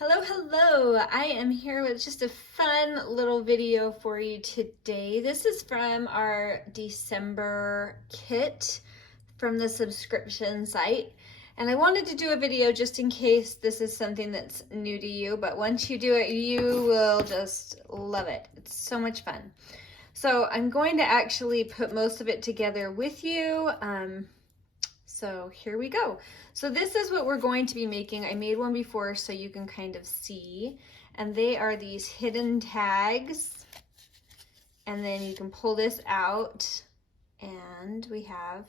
Hello, hello. I am here with just a fun little video for you today. This is from our December kit from the subscription site. And I wanted to do a video just in case this is something that's new to you, but once you do it, you will just love it. It's so much fun. So I'm going to actually put most of it together with you. So here we go. So this is what we're going to be making. I made one before so you can kind of see. And they are these hidden tags. And then you can pull this out and we have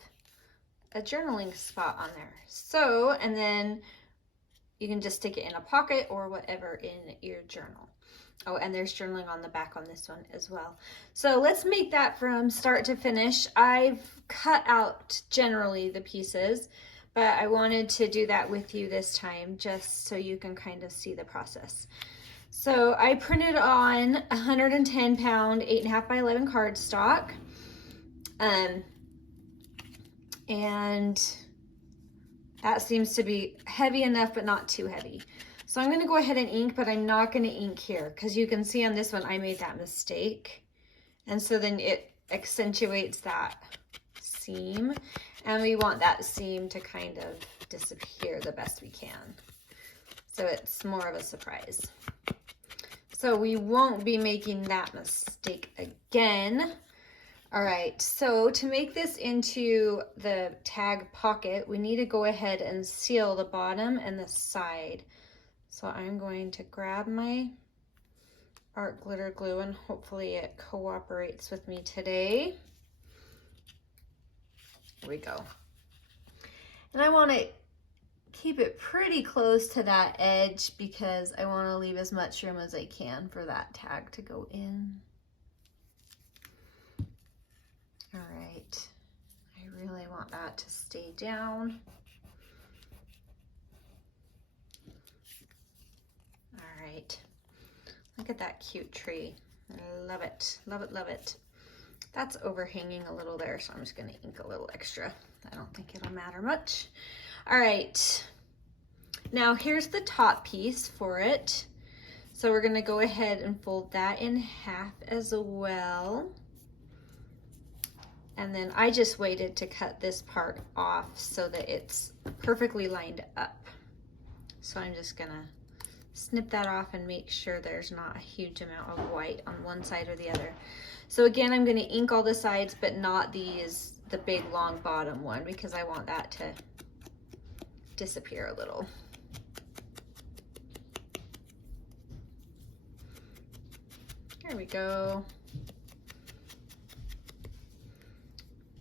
a journaling spot on there. So, and then you can just stick it in a pocket or whatever in your journal. Oh, and there's journaling on the back on this one as well. So let's make that from start to finish. I've cut out generally the pieces, but I wanted to do that with you this time just so you can kind of see the process. So I printed on 110 pound 8.5 by 11 cardstock. And that seems to be heavy enough, but not too heavy. So I'm going to go ahead and ink, but I'm not going to ink here because you can see on this one I made that mistake. And so then it accentuates that seam. And we want that seam to kind of disappear the best we can. So it's more of a surprise. So we won't be making that mistake again. All right, so to make this into the tag pocket, we need to go ahead and seal the bottom and the side. So I'm going to grab my art glitter glue and hopefully it cooperates with me today. Here we go. And I want to keep it pretty close to that edge because I want to leave as much room as I can for that tag to go in. All right, I really want that to stay down. All right, look at that cute tree. I love it, love it, love it. That's overhanging a little there, so I'm just gonna ink a little extra. I don't think it'll matter much. All right, now here's the top piece for it. So we're gonna go ahead and fold that in half as well. And then I just waited to cut this part off so that it's perfectly lined up. So I'm just gonna snip that off and make sure there's not a huge amount of white on one side or the other. So again, I'm gonna ink all the sides, but not these, the big long bottom one, because I want that to disappear a little. There we go.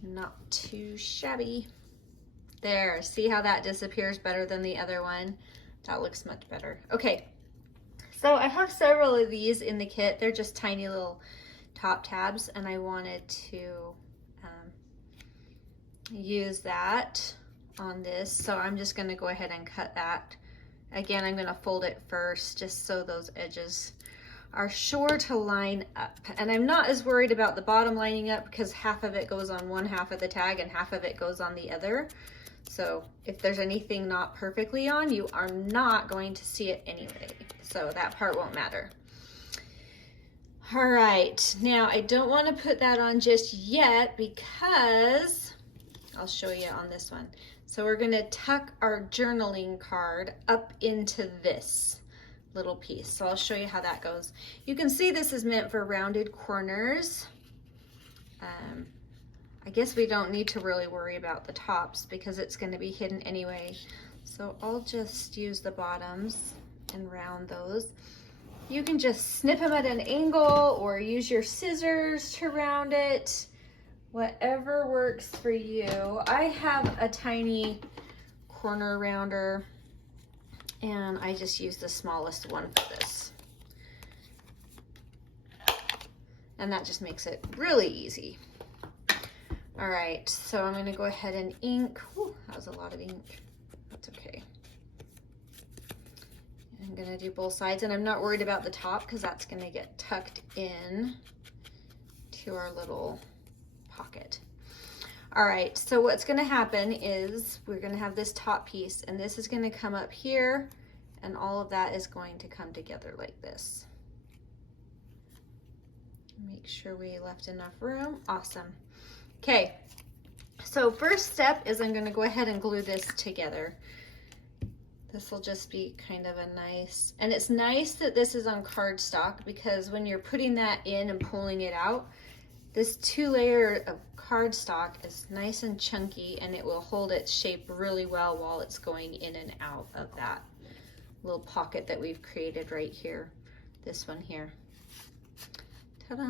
Not too shabby. There, see how that disappears better than the other one? That looks much better. Okay, so I have several of these in the kit. They're just tiny little top tabs, and I wanted to use that on this. So I'm just gonna go ahead and cut that. Again, I'm gonna fold it first just so those edges are sure to line up. And I'm not as worried about the bottom lining up because half of it goes on one half of the tag and half of it goes on the other. So if there's anything not perfectly on, you are not going to see it anyway. So that part won't matter. All right, now I don't want to put that on just yet because I'll show you on this one. So we're gonna tuck our journaling card up into this little piece. So I'll show you how that goes. You can see this is meant for rounded corners. I guess we don't need to really worry about the tops because it's going to be hidden anyway. So I'll just use the bottoms and round those. You can just snip them at an angle or use your scissors to round it. Whatever works for you. I have a tiny corner rounder and I just use the smallest one for this. And that just makes it really easy. All right, so I'm gonna go ahead and ink. Whew, that was a lot of ink. That's okay. I'm gonna do both sides, and I'm not worried about the top because that's gonna get tucked in to our little pocket. All right, so what's gonna happen is we're gonna have this top piece, and this is gonna come up here And all of that is going to come together like this. Make sure we left enough room. Awesome. Okay, so first step is I'm going to go ahead and glue this together. This will just be kind of a nice, and it's nice that this is on cardstock, because when you're putting that in and pulling it out, this 2-layer of cardstock is nice and chunky, and it will hold its shape really well while it's going in and out of that little pocket that we've created right here. This one here. Ta-da!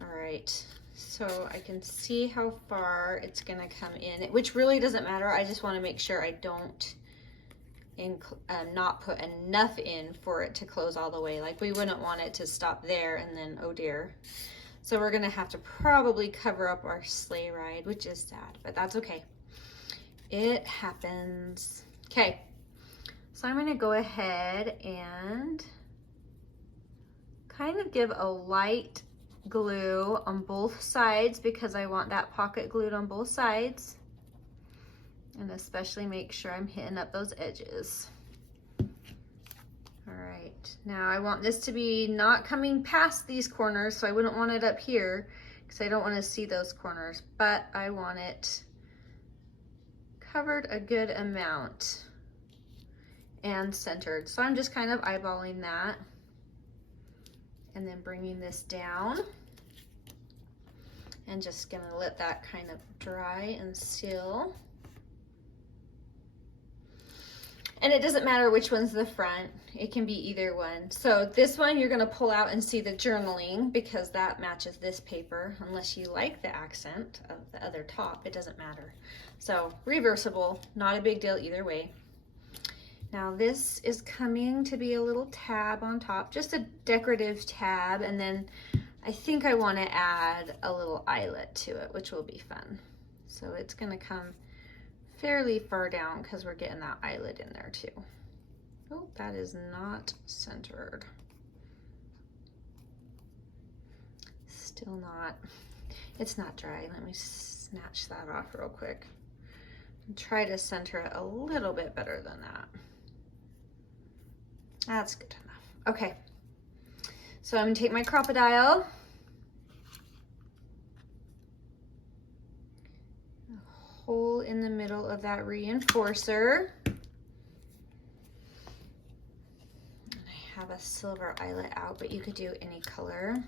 All right, so I can see how far it's gonna come in, which really doesn't matter. I just wanna make sure I don't not put enough in for it to close all the way. Like, we wouldn't want it to stop there and then, oh dear. So we're gonna have to probably cover up our sleigh ride, which is sad, but that's okay. It happens. Okay, so I'm gonna go ahead and kind of give a light glue on both sides, because I want that pocket glued on both sides, and especially make sure I'm hitting up those edges. All right, now I want this to be not coming past these corners, so I wouldn't want it up here because I don't want to see those corners, but I want it covered a good amount and centered. So I'm just kind of eyeballing that and then bringing this down and just gonna let that kind of dry and seal. And it doesn't matter which one's the front, it can be either one. So this one you're gonna pull out and see the journaling, because that matches this paper, unless you like the accent of the other top, it doesn't matter. So reversible, not a big deal either way. Now this is coming to be a little tab on top, just a decorative tab, and then I think I want to add a little eyelet to it, which will be fun. So it's going to come fairly far down because we're getting that eyelet in there too. Oh, that is not centered. Still not. It's not dry. Let me snatch that off real quick and try to center it a little bit better than that. That's good enough. Okay, so I'm gonna take my Crop-A-Dile, a hole in the middle of that reinforcer, and I have a silver eyelet out, but you could do any color.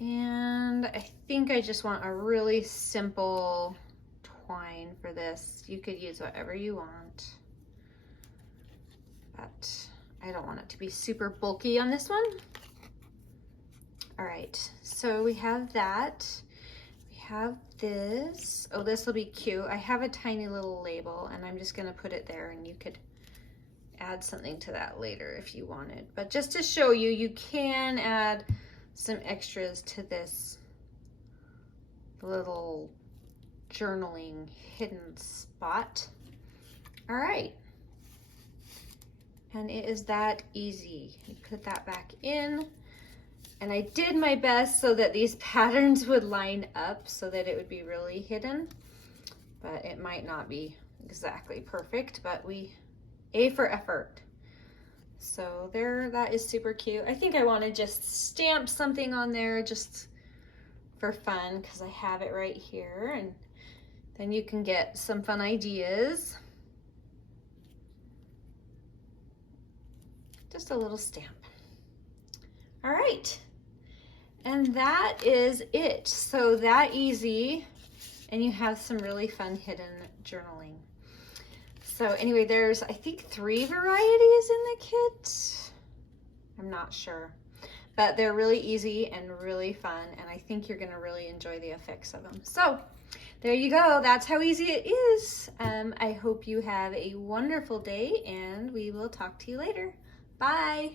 And I think I just want a really simple twine for this. You could use whatever you want, but I don't want it to be super bulky on this one. All right, so we have that. We have this. Oh, this will be cute. I have a tiny little label, and I'm just gonna put it there, and you could add something to that later if you wanted. But just to show you, you can add some extras to this little journaling hidden spot. All right, and it is that easy. You put that back in, and I did my best so that these patterns would line up so that it would be really hidden, but it might not be exactly perfect, but A for effort. So there, that is super cute. I think I want to just stamp something on there just for fun, because I have it right here, and then you can get some fun ideas. Just a little stamp. All right, and that is it. So that easy, and you have some really fun hidden journaling. So anyway, there's, I think, 3 varieties in the kit. I'm not sure, but they're really easy and really fun, and I think you're gonna really enjoy the effects of them. So there you go. That's how easy it is. I hope you have a wonderful day, and we will talk to you later. Bye.